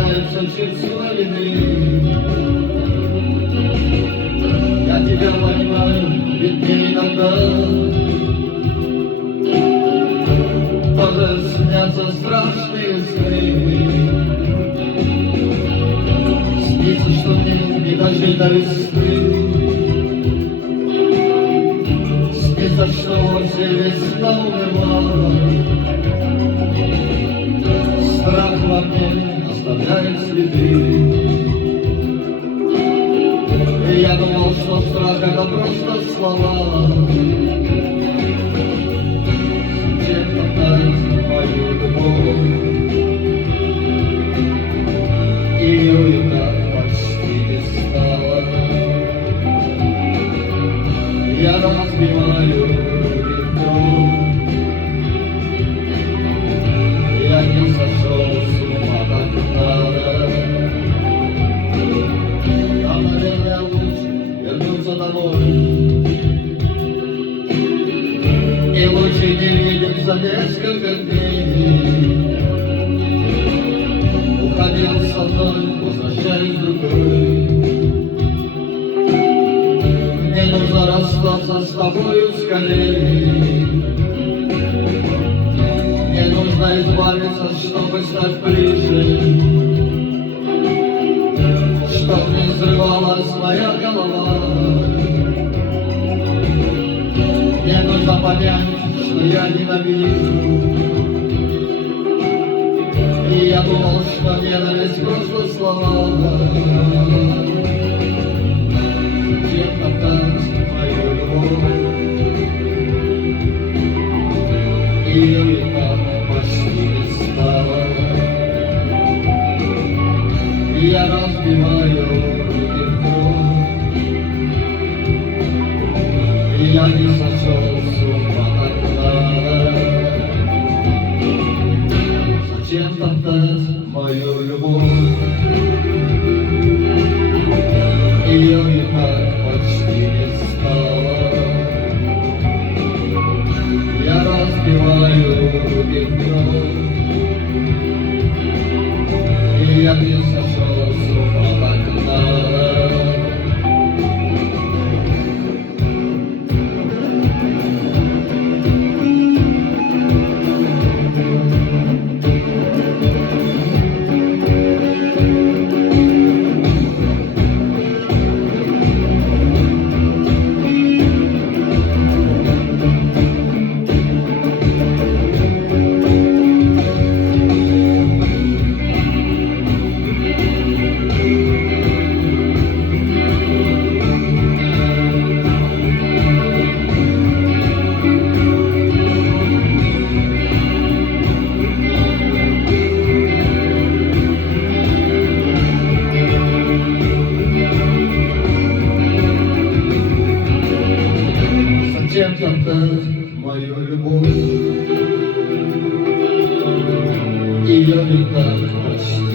растворяется чувство вины. Я тебя понимаю, ведь мне иногда тоже снятся страшные сны. Снится, что мне не дожить до весны. Снится, что вовсе весна умерла. Страх во мне оставляет следы. И я думал, что страх — это просто слова. Зачем топтать мою любовь? Ее и так почти не стало. Я разбиваю ветру. Я не сошел с ума, как надо. А, наверное, лучше вернуться домой. И лучше не видеться несколько дней. Уходил с одной, возвращаюсь с другой. Мне нужно расстаться с тобою скорее. Мне нужно избавиться, чтобы стать ближе, чтоб не взрывалась моя голова. Мне нужно понять, что я ненавижу. И я думал, что ненависть просто слова. Зачем топтать мою любовь? Ее и так почти не стало. Я разбиваю ветру. Я не сошел с ума, как надо. Зачем топтать мою любовь? Ее и так почти не стало. Я разбиваю ветру. И я не сошел с ума, как надо. Зачем топтать мою любовь? Ее и так почти